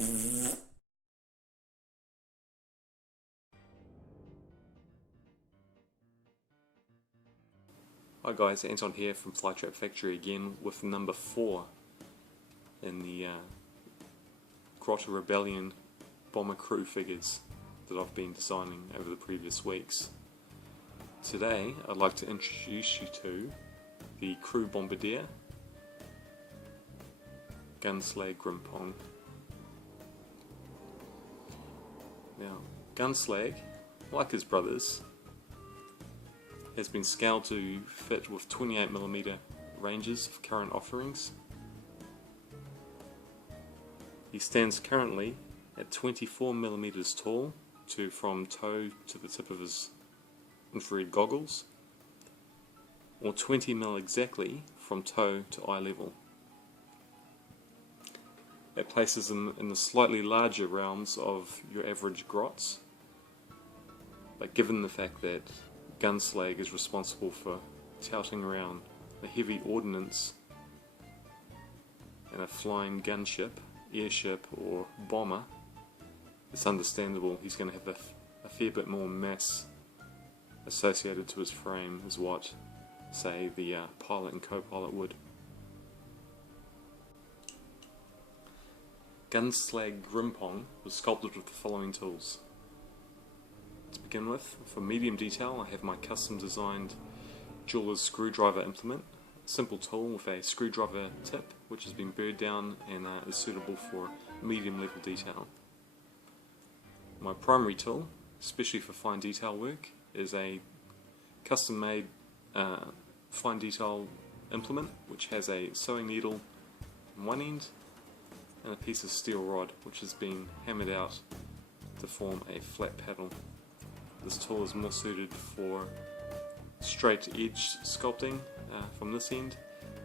Hi guys, Anton here from Flytrap Factory again with number 4 in the Grotter Rebellion bomber crew figures that I've been designing over the previous weeks. Today I'd like to introduce you to the Grotter Bombardier Gunslag Grimpong. Now, Gunslag, like his brothers, has been scaled to fit with 28mm ranges of current offerings. He stands currently at 24mm tall from toe to the tip of his infrared goggles, or 20mm exactly from toe to eye level. That places him in the slightly larger realms of your average grots, but given the fact that Gunslag is responsible for touting around a heavy ordnance and a flying gunship, airship or bomber, it's understandable he's going to have a fair bit more mass associated to his frame as what, say, the pilot and co-pilot would. Gunslag Grimpong was sculpted with the following tools. To begin with, for medium detail I have my custom designed jeweler's screwdriver implement, a simple tool with a screwdriver tip which has been burred down and is suitable for medium level detail. My primary tool, especially for fine detail work, is a custom made fine detail implement which has a sewing needle on one end and a piece of steel rod which has been hammered out to form a flat paddle. This tool is more suited for straight edge sculpting from this end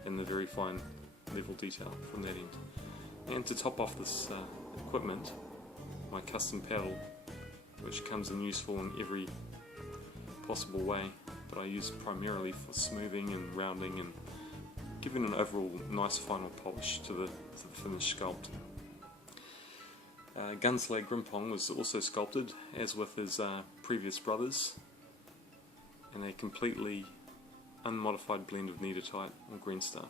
and the very fine level detail from that end. And to top off this equipment, my custom paddle, which comes in useful in every possible way, but I use primarily for smoothing and rounding and giving an overall nice final polish to the finished sculpt. Gunslag Grimpong was also sculpted, as with his previous brothers, in a completely unmodified blend of neatertite or green stuff,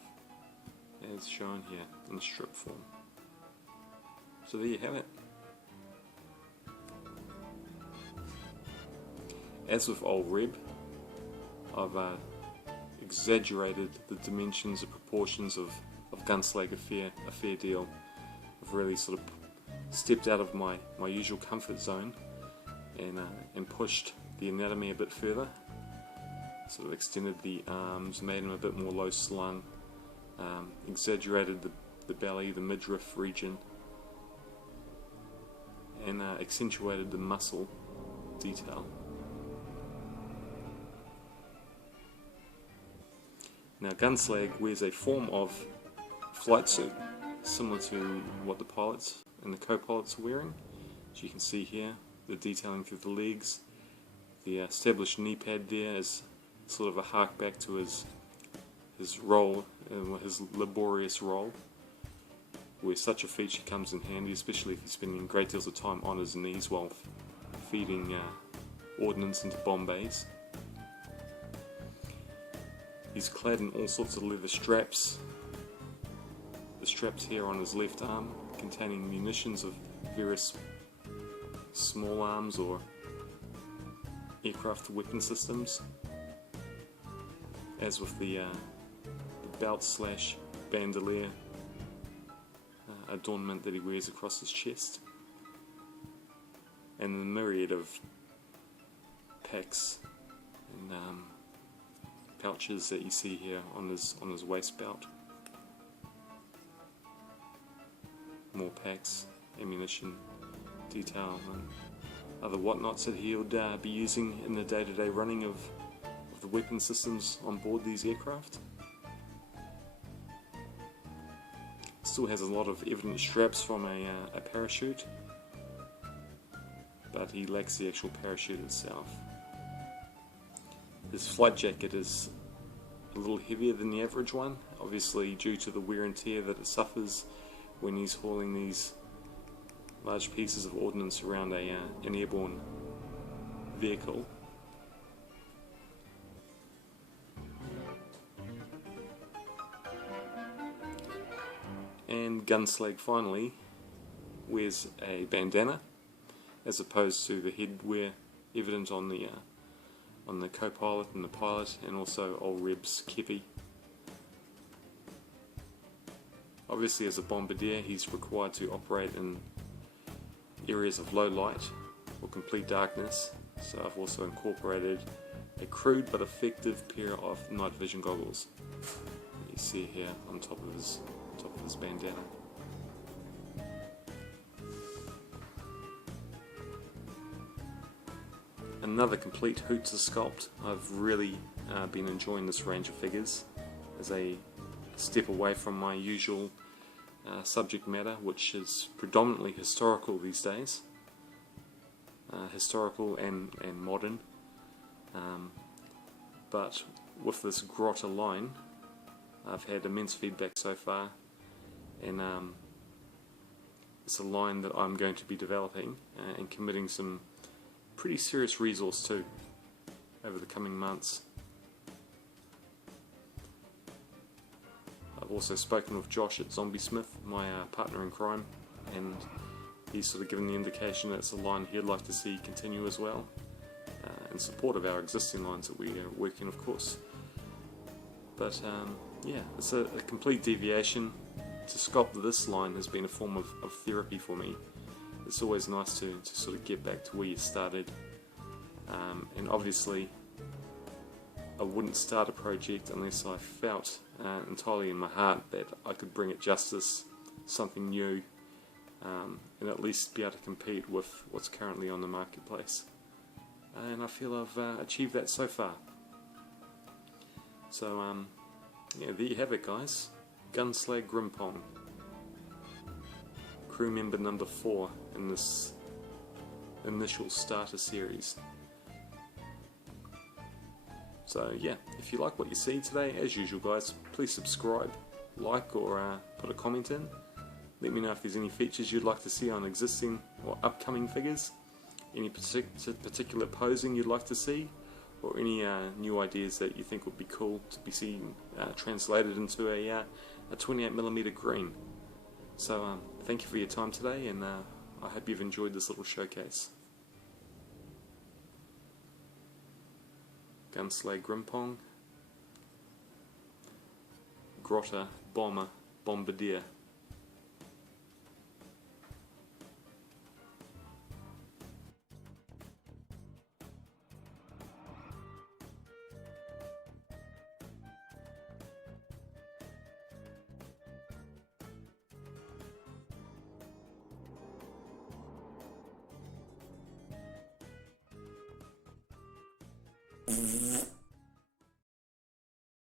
as shown here in strip form. So there you have it. As with old Reb, I've exaggerated the dimensions and proportions of Gunslag a fair deal. I've really sort of stepped out of my usual comfort zone and pushed the anatomy a bit further, sort of extended the arms, made them a bit more low slung, exaggerated the belly, the midriff region, and accentuated the muscle detail. Now, Gunslag wears a form of flight suit similar to what the pilots and the co-pilots are wearing. As you can see here, the detailing through the legs, the established knee pad there is sort of a hark back to his role, his laborious role, where such a feature comes in handy, especially if he's spending great deals of time on his knees while feeding ordnance into bomb bays. He's clad in all sorts of leather straps. The straps here on his left arm containing munitions of various small arms or aircraft weapon systems, as with the belt slash bandolier adornment that he wears across his chest, and the myriad of packs and pouches that you see here on his waist belt. More packs, ammunition, detail, and other whatnots that he would be using in the day-to-day running of the weapon systems on board these aircraft. Still has a lot of evident straps from a parachute, but he lacks the actual parachute itself. His flight jacket is a little heavier than the average one, obviously due to the wear and tear that it suffers when he's hauling these large pieces of ordnance around an airborne vehicle. And Gunslag finally wears a bandana, as opposed to the headwear evident on the co-pilot and the pilot, and also old Reb's kepi. Obviously, as a bombardier, he's required to operate in areas of low light or complete darkness, so I've also incorporated a crude but effective pair of night vision goggles that you see here on top of his bandana. Another complete hoot to sculpt. I've really been enjoying this range of figures as a step away from my usual subject matter, which is predominantly historical these days. Historical and modern. But with this Grotter line, I've had immense feedback so far, and it's a line that I'm going to be developing and committing some pretty serious resource to over the coming months. I've also spoken with Josh at Zombie Smith, my partner in crime, and he's sort of given the indication that it's a line he'd like to see continue as well, in support of our existing lines that we are working, of course. But yeah, it's a complete deviation. To sculpt this line has been a form of therapy for me. It's always nice to sort of get back to where you started, and obviously I wouldn't start a project unless I felt entirely in my heart that I could bring it justice, something new, and at least be able to compete with what's currently on the marketplace. And I feel I've achieved that so far. So yeah, there you have it, guys. Gunslag Grimpong, crew member number 4 in this initial starter series. So yeah, if you like what you see today, as usual guys, please subscribe, like, or put a comment in. Let me know if there's any features you'd like to see on existing or upcoming figures, any particular posing you'd like to see, or any new ideas that you think would be cool to be seen translated into a 28mm green. So thank you for your time today, and I hope you've enjoyed this little showcase. Gunslag Grimpong, Grotter Bomber Bombardier.